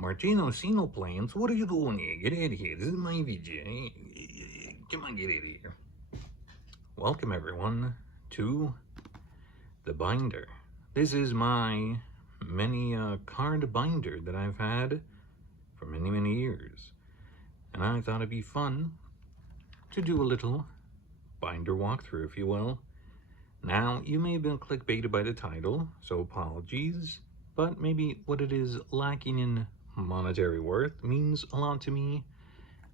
Martino Sino Planes, what are you doing here? Get out of here. This is my video. Come on, get out of here. Welcome, everyone, to the binder. This is my mini card binder that I've had for many years. And I thought it'd be fun to do a little binder walkthrough, if you will. Now, you may have been clickbaited by the title, so apologies, but maybe what it is lacking in monetary worth means a lot to me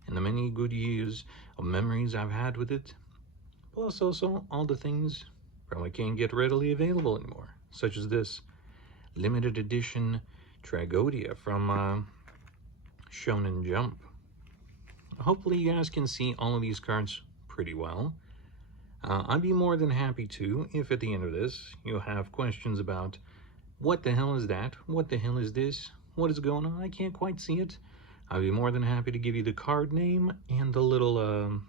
and the many good years of memories I've had with it. Plus also all the things probably can't get readily available anymore, such as this limited edition Tragodia from Shonen Jump. Hopefully you guys can see all of these cards pretty well. I'd be more than happy to, if at the end of this you have questions about what the hell is that, what the hell is this, what is going on, I can't quite see it. I'd be more than happy to give you the card name and the little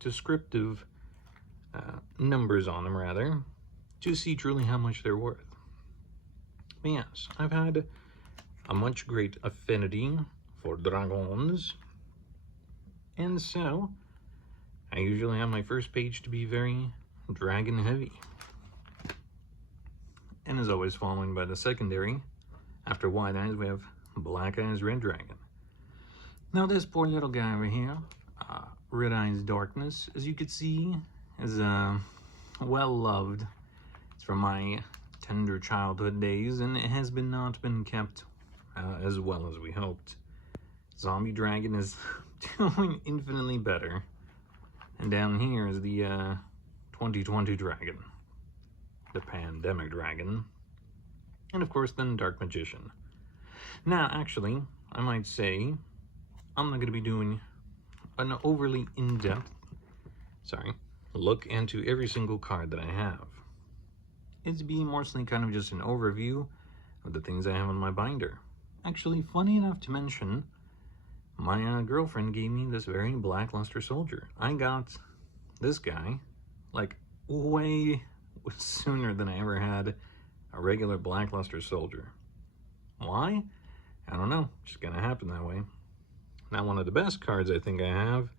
descriptive numbers on them, rather, to see truly how much they're worth. But yes, I've had a much great affinity for dragons, and so I usually have my first page to be very dragon heavy, and as always following by the secondary. After White Eyes we have Black Eyes Red Dragon. Now this poor little guy over here, Red Eyes Darkness, as you can see, is well loved. It's from my tender childhood days, and it has not been kept as well as we hoped. Zombie Dragon is doing infinitely better. And down here is the 2020 Dragon, the Pandemic Dragon, and of course then Dark Magician. Now actually, I might say, I'm not going to be doing an overly in-depth, look into every single card that I have. It's be mostly kind of just an overview of the things I have in my binder. Actually, funny enough to mention, my girlfriend gave me this very Blackluster Soldier. I got this guy like way sooner than I ever had a regular Blackluster Soldier. Why? I don't know. Just gonna happen that way. Now, one of the best cards I think I have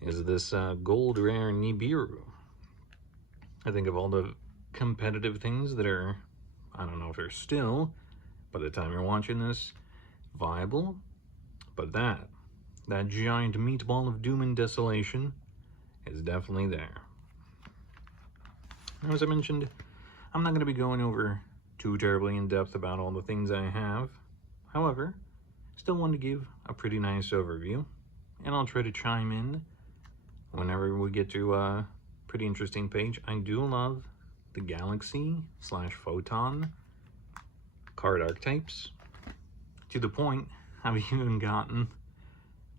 is this gold rare Nibiru. I think of all the competitive things that are, I don't know if they're still, by the time you're watching this, viable. But that giant meatball of doom and desolation is definitely there. Now, as I mentioned, I'm not going to be going over too terribly in depth about all the things I have. However, still want to give a pretty nice overview, and I'll try to chime in whenever we get to a pretty interesting page. I do love the Galaxy/Photon card archetypes, to the point I've even gotten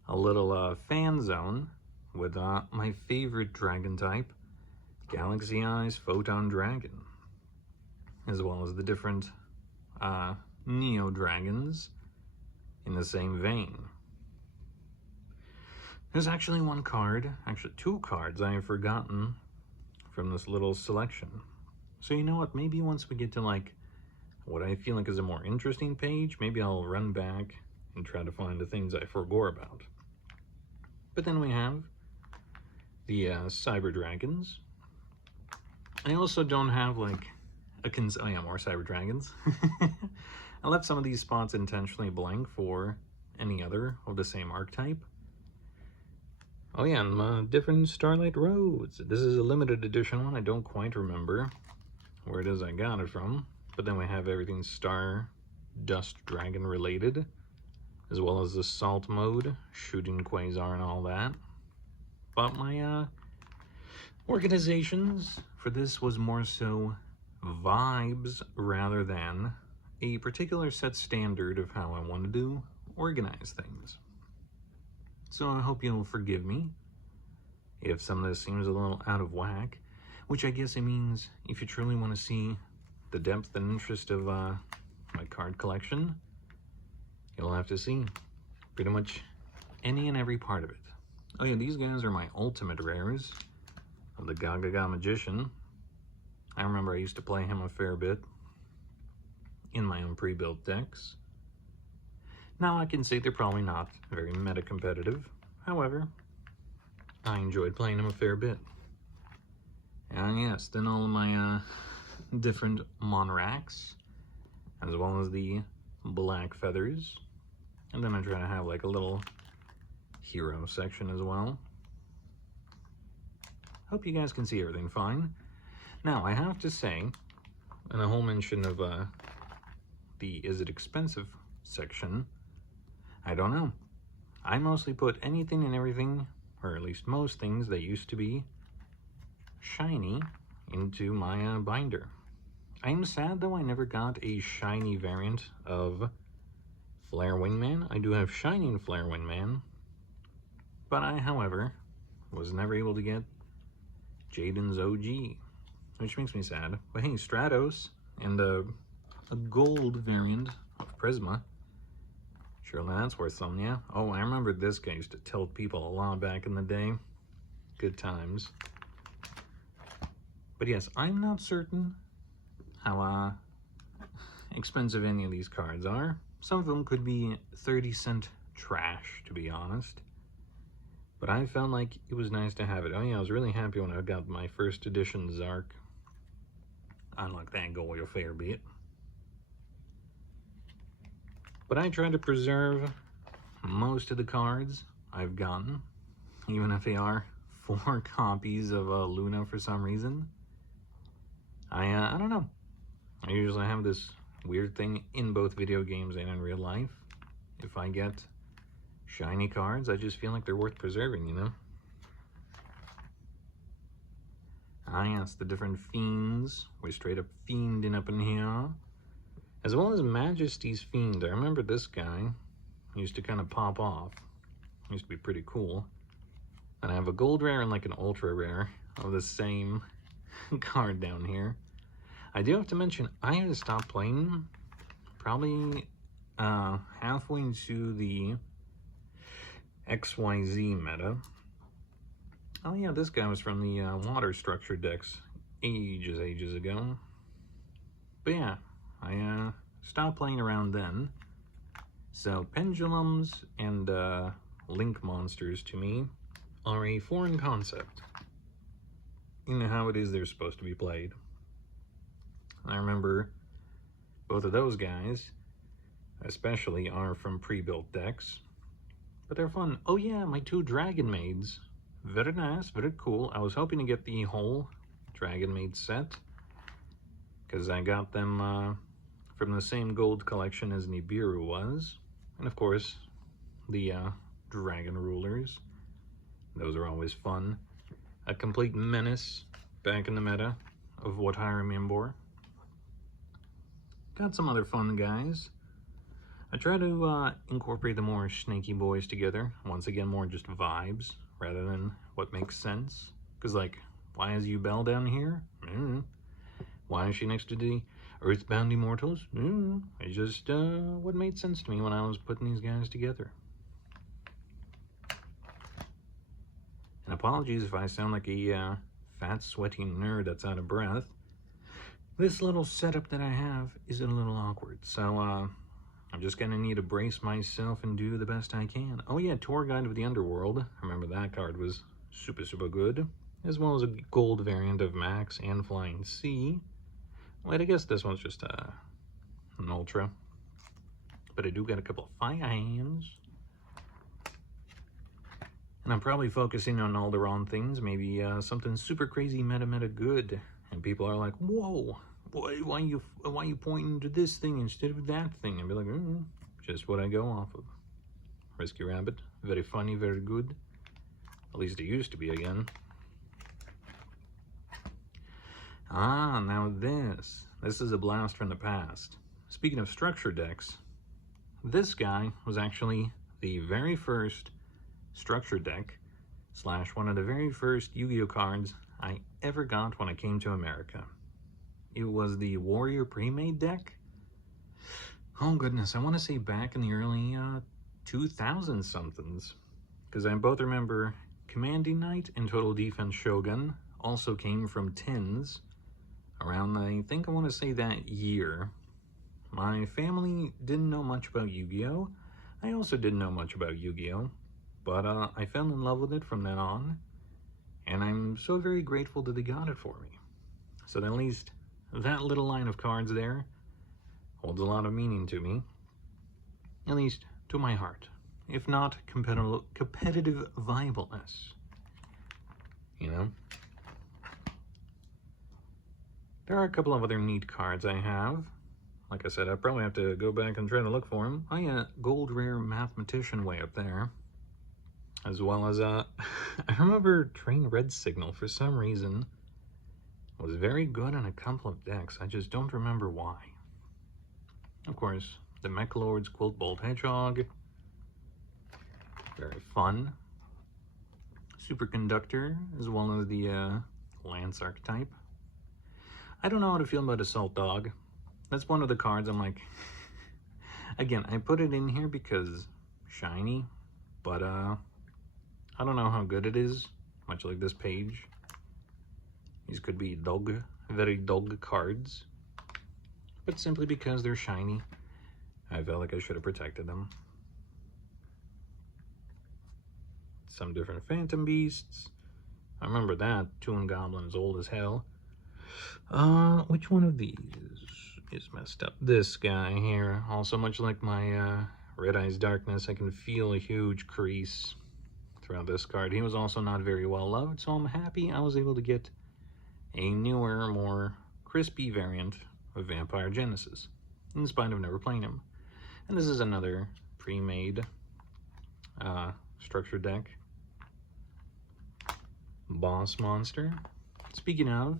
a little fan zone with my favorite dragon type, Galaxy Eyes Photon Dragon, as well as the different Neo Dragons in the same vein. There's actually two cards I have forgotten from this little selection. So you know what, maybe once we get to like what I feel like is a more interesting page, maybe I'll run back and try to find the things I forgot about. But then we have the Cyber Dragons. I also don't have like oh yeah, more Cyber Dragons. I left some of these spots intentionally blank for any other of the same archetype. Oh yeah, and different Starlight Roads. This is a limited edition one. I don't quite remember where it is I got it from. But then we have everything Star Dust Dragon related, as well as the Salt Mode, shooting Quasar and all that. But my organizations for this was more so vibes rather than a particular set standard of how I want to organize things. So I hope you'll forgive me if some of this seems a little out of whack, which I guess it means if you truly want to see the depth and interest of my card collection, you'll have to see pretty much any and every part of it. Oh yeah, these guys are my ultimate rares of the Gaga Magician. I remember I used to play him a fair bit in my own pre-built decks. Now I can say they're probably not very meta competitive. However, I enjoyed playing them a fair bit. And yes, then all of my different Monracks, as well as the black feathers. And then I try to have like a little hero section as well. Hope you guys can see everything fine. Now, I have to say, in a whole mention of the is it expensive section, I don't know. I mostly put anything and everything, or at least most things that used to be shiny, into my binder. I am sad though I never got a shiny variant of Flare Wingman. I do have Shining Flare Wingman, but I, however, was never able to get Jaden's OG, which makes me sad. But hey, Stratos and a gold variant of Prisma. Surely that's worth something, yeah? Oh, I remember this guy used to tilt people a lot back in the day. Good times. But yes, I'm not certain how expensive any of these cards are. Some of them could be 30-cent trash, to be honest. But I felt like it was nice to have it. Oh yeah, I was really happy when I got my first edition Zark. I like that goal a fair bit. But I try to preserve most of the cards I've gotten, even if they are 4 copies of Luna for some reason. I don't know. I usually have this weird thing in both video games and in real life. If I get shiny cards, I just feel like they're worth preserving, you know? Ah yes, the different fiends. We're straight up fiending up in here. As well as Majesty's Fiend. I remember this guy. He used to kind of pop off. He used to be pretty cool. And I have a gold rare and like an ultra rare of the same card down here. I do have to mention, I had to stop playing probably halfway into the XYZ meta. Oh yeah, this guy was from the water structure decks ages ago. But yeah, I stopped playing around then. So pendulums and link monsters to me are a foreign concept. You know how it is they're supposed to be played. I remember both of those guys, especially, are from pre-built decks. But they're fun. Oh yeah, my 2 Dragon Maids. Very nice, very cool. I was hoping to get the whole Dragon Maid set, because I got them from the same gold collection as Nibiru was. And of course, the Dragon Rulers. Those are always fun. A complete menace back in the meta of what I remember. Got some other fun guys. I try to incorporate the more snaky boys together. Once again, more just vibes rather than what makes sense. Because, like, why is Yubel down here? Why is she next to the Earthbound Immortals? It's just what made sense to me when I was putting these guys together. And apologies if I sound like a fat, sweaty nerd that's out of breath. This little setup that I have is a little awkward, so I'm just gonna need to brace myself and do the best I can. Oh yeah, Tour Guide of the Underworld. I remember that card was super good. As well as a gold variant of Max and Flying Sea. Wait, I guess this one's just an ultra. But I do got a couple of fire hands. And I'm probably focusing on all the wrong things. Maybe something super crazy meta good. And people are like, whoa, boy, why you pointing to this thing instead of that thing? And be like, just what I go off of. Risky Rabbit, very funny, very good. At least it used to be again. Ah, now this is a blast from the past. Speaking of structure decks, this guy was actually the very first structure deck / one of the very first Yu-Gi-Oh cards I ever got when I came to America. It was the Warrior Pre-Made deck. Oh goodness, I want to say back in the early 2000 somethings, because I both remember Commanding Knight and Total Defense Shogun also came from tins around, I think I want to say that year. My family didn't know much about Yu-Gi-Oh, I also didn't know much about Yu-Gi-Oh, but I fell in love with it from then on, and I'm so very grateful that they got it for me. So at least that little line of cards there holds a lot of meaning to me, at least to my heart, if not competitive viableness. You know? There are a couple of other neat cards I have. Like I said, I probably have to go back and try to look for them. Oh yeah, Gold Rare Mathematician way up there. As well as, I remember Train Red Signal for some reason was very good in a couple of decks. I just don't remember why. Of course, the Mechalord's Quilt Bolt Hedgehog. Very fun. Superconductor, as well as the Lance archetype. I don't know how to feel about Assault Dog. That's one of the cards I'm like... Again, I put it in here because shiny, but I don't know how good it is, much like this page. These could be very dog cards, but simply because they're shiny, I felt like I should have protected them. Some different Phantom Beasts. I remember that. Toon Goblin's old as hell. Which one of these is messed up? This guy here. Also, much like my Red Eyes Darkness, I can feel a huge crease throughout this card. He was also not very well loved, so I'm happy I was able to get a newer, more crispy variant of Vampire Genesis, in spite of never playing him. And this is another pre-made structure deck. Boss Monster. Speaking of,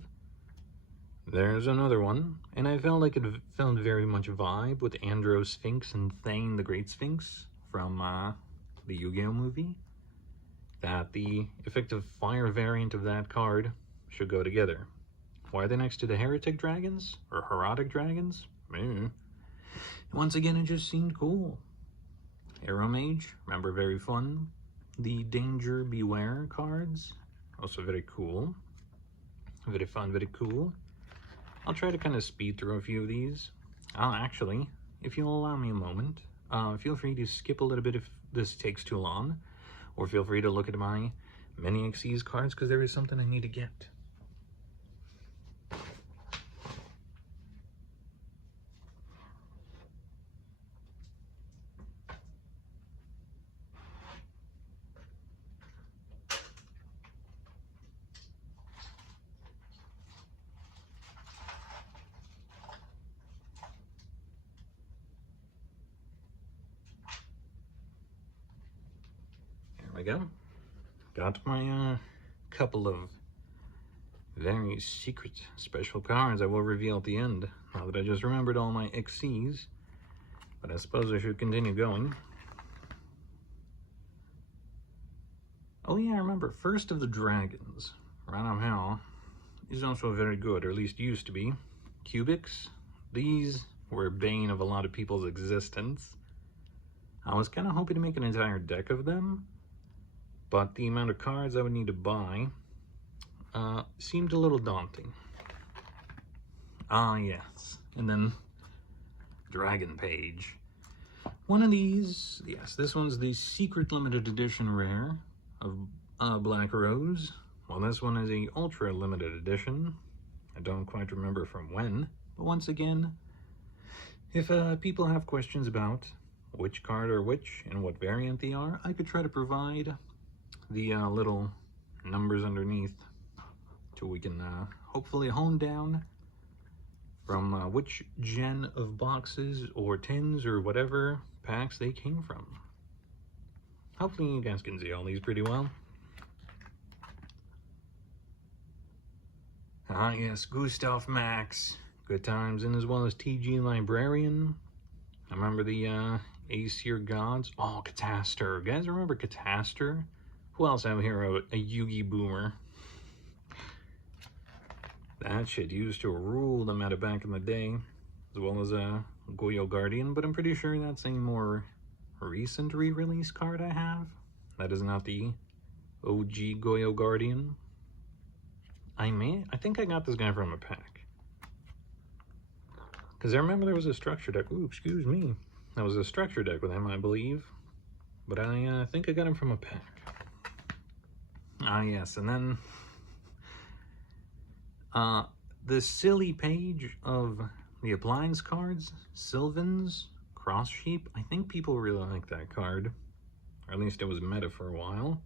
there's another one, and I felt like it felt very much vibe with Andro Sphinx and Thane the Great Sphinx from the Yu-Gi-Oh movie, that the effective fire variant of that card should go together. Why are they next to the Heretic Dragons? Or Herotic Dragons? Maybe. Once again, it just seemed cool. Arrow Mage, remember, very fun. The Danger Beware cards, also very cool. Very fun, very cool. I'll try to kind of speed through a few of these. Actually, if you'll allow me a moment, feel free to skip a little bit if this takes too long, or feel free to look at my Many Xyz cards, because there is something I need to get. There we go. Got my couple of very secret special cards I will reveal at the end, now that I just remembered all my Xyz. But I suppose I should continue going. Oh yeah, I remember, First of the Dragons, Random Hell, is also very good, or at least used to be. Cubics, these were bane of a lot of people's existence. I was kind of hoping to make an entire deck of them, but the amount of cards I would need to buy seemed a little daunting. Yes, and then Dragon Page. One of these, yes, this one's the secret limited edition rare of Black Rose. Well, this one is a ultra limited edition. I don't quite remember from when, but once again, if people have questions about which card or which and what variant they are, I could try to provide the little numbers underneath till we can hopefully hone down from which gen of boxes or tins or whatever packs they came from. Hopefully you guys can see all these pretty well. Yes, Gustav Max. Good times, and as well as TG Librarian. I remember the Aesir Gods. Oh, Catastor. Guys, remember Catastor? Who else out here? A Yugi boomer. That shit used to rule the meta back in the day, as well as a Goyo Guardian, but I'm pretty sure that's a more recent re-release card I have. That is not the OG Goyo Guardian. I think I got this guy from a pack. Because I remember there was a structure deck. Ooh, excuse me. That was a structure deck with him, I believe. But I think I got him from a pack. Ah, yes, and then the silly page of the appliance cards, Sylvan's Cross Sheep. I think people really like that card. Or at least it was meta for a while.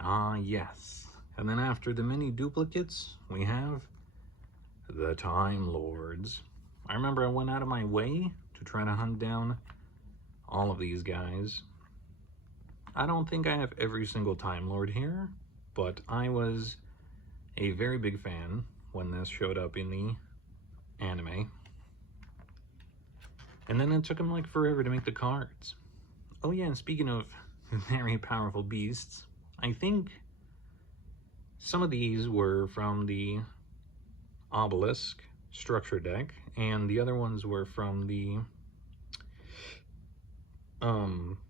Ah, yes. And then after the mini duplicates, we have the Time Lords. I remember I went out of my way to try to hunt down all of these guys. I don't think I have every single Time Lord here, but I was a very big fan when this showed up in the anime. And then it took him like forever to make the cards. Oh yeah, and speaking of very powerful beasts, I think some of these were from the Obelisk structure deck, and the other ones were from the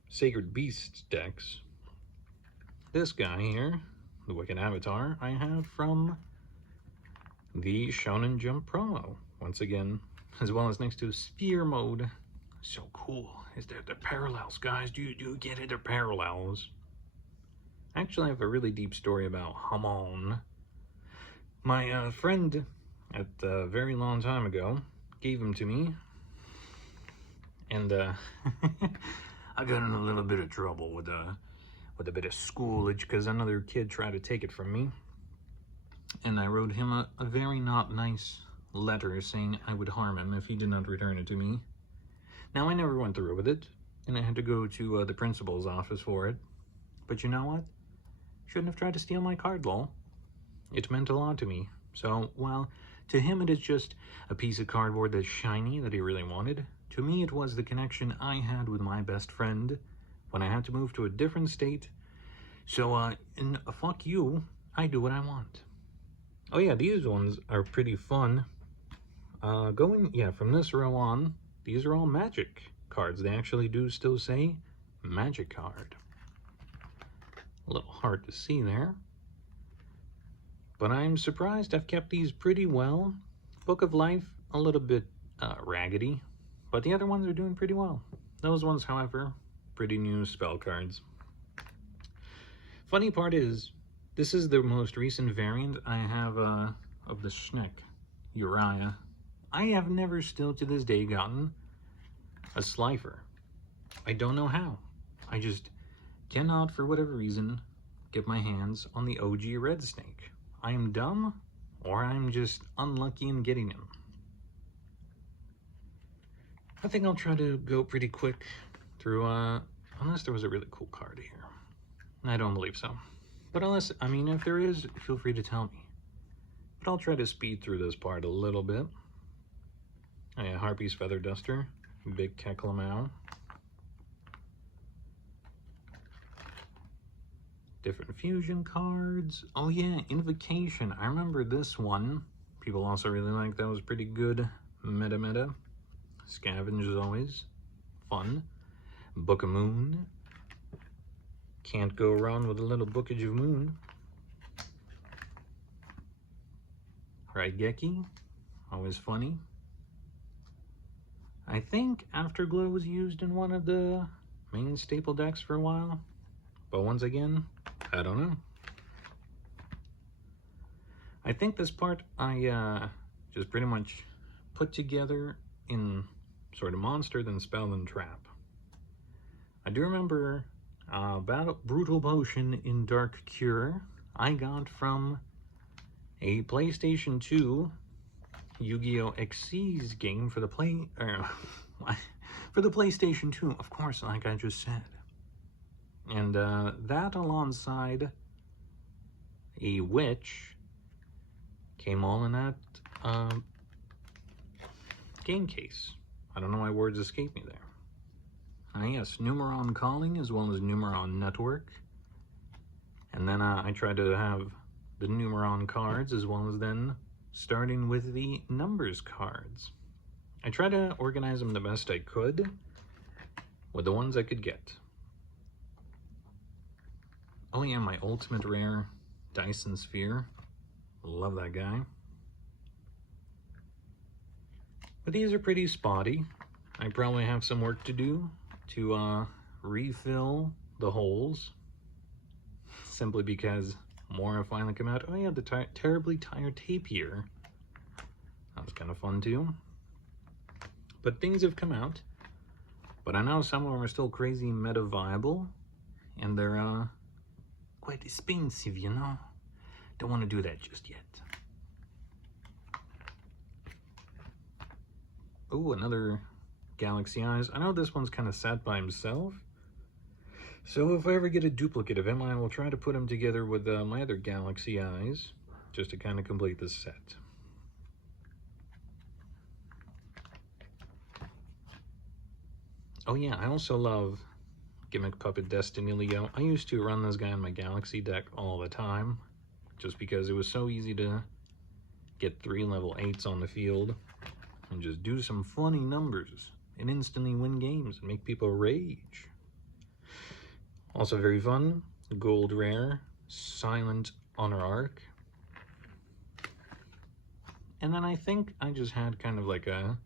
Sacred Beasts decks. This guy here, the Wicked Avatar, I have from the Shonen Jump promo, once again, as well as next to Sphere Mode. So cool. Is that the parallels, guys? Do you get it? They're parallels. Actually, I have a really deep story about Hamon. My friend, at a very long time ago, gave him to me, and I got in a little bit of trouble with a bit of schoolage because another kid tried to take it from me, and I wrote him a very not nice letter saying I would harm him if he did not return it to me. Now, I never went through with it, and I had to go to the principal's office for it, but you know what? Shouldn't have tried to steal my card, lol. It meant a lot to me. So, while to him it is just a piece of cardboard that's shiny that he really wanted, to me it was the connection I had with my best friend when I had to move to a different state. So, fuck you, I do what I want. Oh yeah, these ones are pretty fun. From this row on, these are all magic cards. They actually do still say magic card. A little hard to see there. But I'm surprised I've kept these pretty well. Book of Life, a little bit raggedy, but the other ones are doing pretty well. Those ones, however, pretty new spell cards. Funny part is, this is the most recent variant I have of the Schneck, Uriah. I have never still to this day gotten a Slifer. I don't know how. I just cannot, for whatever reason, get my hands on the OG Red Snake. I am dumb, or I'm just unlucky in getting him. I think I'll try to go pretty quick through, unless there was a really cool card here. I don't believe so. But unless, if there is, feel free to tell me. But I'll try to speed through this part a little bit. Oh yeah, Harpy's Feather Duster, Big Keklamau. Different fusion cards. Oh yeah, Invocation. I remember this one. People also really like that. Was pretty good. Meta. Scavenge is always fun. Book of Moon. Can't go wrong with a little Bookage of Moon. Raigeki. Always funny. I think Afterglow was used in one of the main staple decks for a while. But once again, I don't know. I think this part I just pretty much put together in sort of Monster, then Spell, then Trap. I do remember Brutal Potion in Dark Cure I got from a PlayStation 2 Yu-Gi-Oh! XC's game for the for the PlayStation 2, of course, like I just said. And that alongside a witch came all in that game case. I don't know why words escape me there. Yes, Numeron Calling as well as Numeron Network. And then I tried to have the Numeron cards as well as then starting with the numbers cards. I tried to organize them the best I could with the ones I could get. Oh yeah, my ultimate rare Dyson Sphere. Love that guy. But these are pretty spotty. I probably have some work to do to refill the holes, simply because more have finally come out. Oh yeah, the terribly tired tape here. That was kind of fun too. But things have come out. But I know some of them are still crazy meta viable, and they're quite expensive, you know. Don't want to do that just yet. Oh, another Galaxy Eyes. I know this one's kind of sad by himself, so if I ever get a duplicate of him, I will try to put him together with my other Galaxy Eyes, just to kind of complete this set. Oh yeah, I also love Gimmick Puppet Destiny Leo. I used to run this guy on my Galaxy deck all the time, just because it was so easy to get 3 level 8s on the field and just do some funny numbers and instantly win games and make people rage. Also very fun, gold rare, Silent Honor Arc. And then I think I just had kind of like a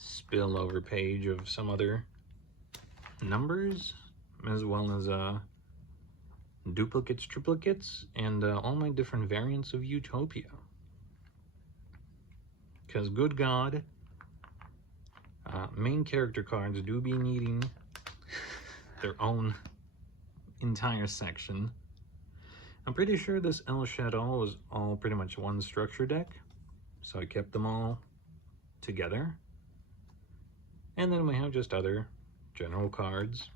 spillover page of some other numbers, as well as duplicates, triplicates, and all my different variants of Utopia. Because good God, main character cards do be needing their own entire section. I'm pretty sure this El Shadow was all pretty much one structure deck, so I kept them all together. And then we have just other general cards.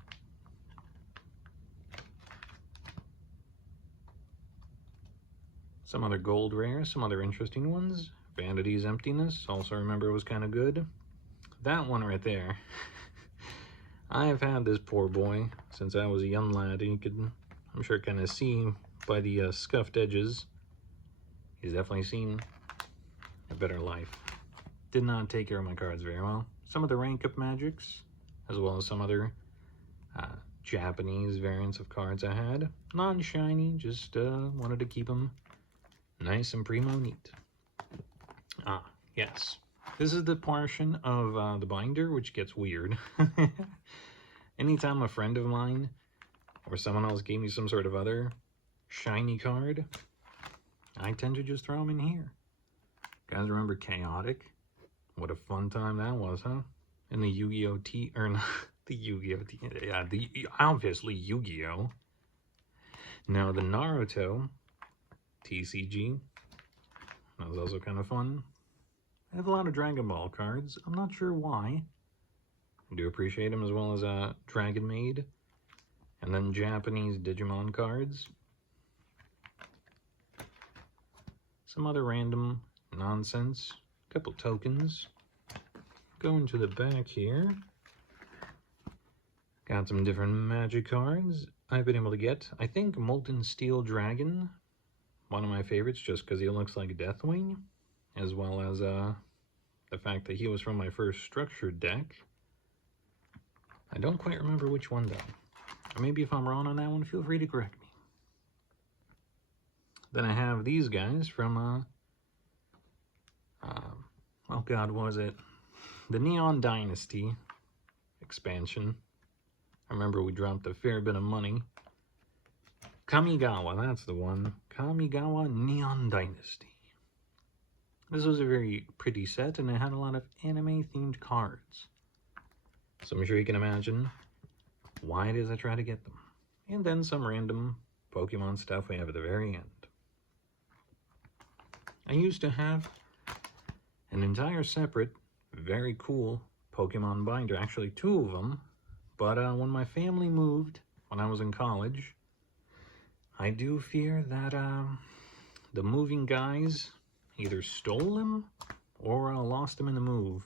Some other gold rares, some other interesting ones. Vanity's Emptiness, also remember was kind of good. That one right there. I have had this poor boy since I was a young lad. You could, I'm sure, kind of see by the scuffed edges. He's definitely seen a better life. Did not take care of my cards very well. Some of the rank up magics, as well as some other Japanese variants of cards I had. Non-shiny, just wanted to keep them nice and primo neat. Ah, yes. This is the portion of the binder which gets weird. Anytime a friend of mine or someone else gave me some sort of other shiny card, I tend to just throw them in here. Guys remember Chaotic? What a fun time that was, huh? In the Yu-Gi-Oh! The Yu-Gi-Oh! Yeah, obviously Yu-Gi-Oh! Now the Naruto TCG, that was also kind of fun. I have a lot of Dragon Ball cards. I'm not sure why. I do appreciate them, as well as Dragon Maid, and then Japanese Digimon cards. Some other random nonsense. A couple tokens. Going to the back here. Got some different magic cards I've been able to get. I think Molten Steel Dragon, one of my favorites, just because he looks like Deathwing, as well as the fact that he was from my first structured deck. I don't quite remember which one though. Or maybe if I'm wrong on that one, feel free to correct me. Then I have these guys from oh god, what was it? The Neon Dynasty expansion. I remember we dropped a fair bit of money. Kamigawa, that's the one. Kamigawa Neon Dynasty. This was a very pretty set, and it had a lot of anime-themed cards. So I'm sure you can imagine why it is I try to get them. And then some random Pokemon stuff we have at the very end. I used to have an entire separate, very cool Pokemon binder, actually 2 of them, but when my family moved, when I was in college, I do fear that the moving guys either stole them or lost them in the move.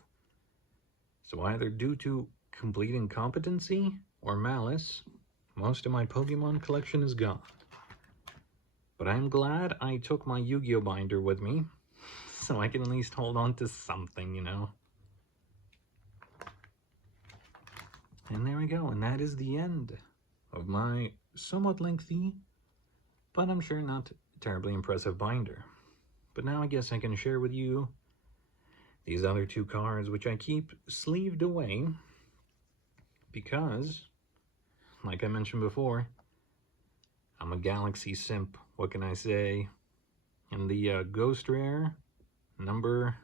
So either due to complete incompetency or malice, most of my Pokemon collection is gone. But I'm glad I took my Yu-Gi-Oh! Binder with me, so I can at least hold on to something, you know. And there we go, and that is the end of my somewhat lengthy, but I'm sure not terribly impressive binder. But now I guess I can share with you these other two cards, which I keep sleeved away because, like I mentioned before, I'm a Galaxy simp. What can I say? And the Ghost Rare number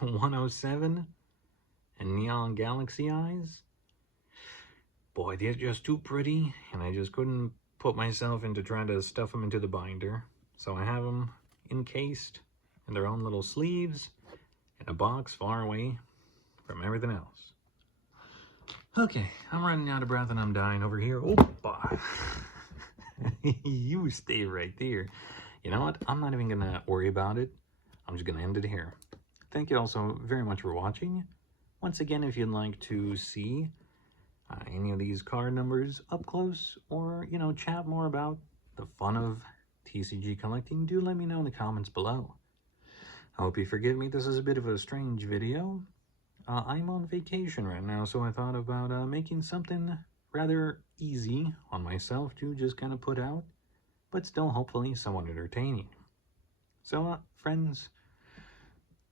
107 and Neon Galaxy Eyes, boy, they're just too pretty, and I just couldn't put myself into trying to stuff them into the binder. So I have them encased in their own little sleeves in a box far away from everything else. Okay, I'm running out of breath and I'm dying over here. Opa! You stay right there. You know what? I'm not even gonna worry about it. I'm just gonna end it here. Thank you all so very much for watching. Once again, if you'd like to see any of these card numbers up close, or, you know, chat more about the fun of TCG collecting, do let me know in the comments below. I hope you forgive me, this is a bit of a strange video. I'm on vacation right now, so I thought about making something rather easy on myself to just kind of put out, but still hopefully somewhat entertaining. So, friends,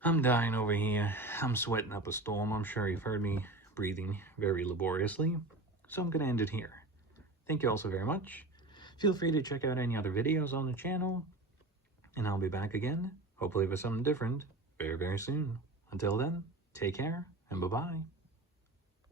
I'm dying over here. I'm sweating up a storm. I'm sure you've heard me breathing very laboriously, so I'm going to end it here. Thank you all so very much. Feel free to check out any other videos on the channel, and I'll be back again, hopefully with something different, very, very soon. Until then, take care, and bye-bye.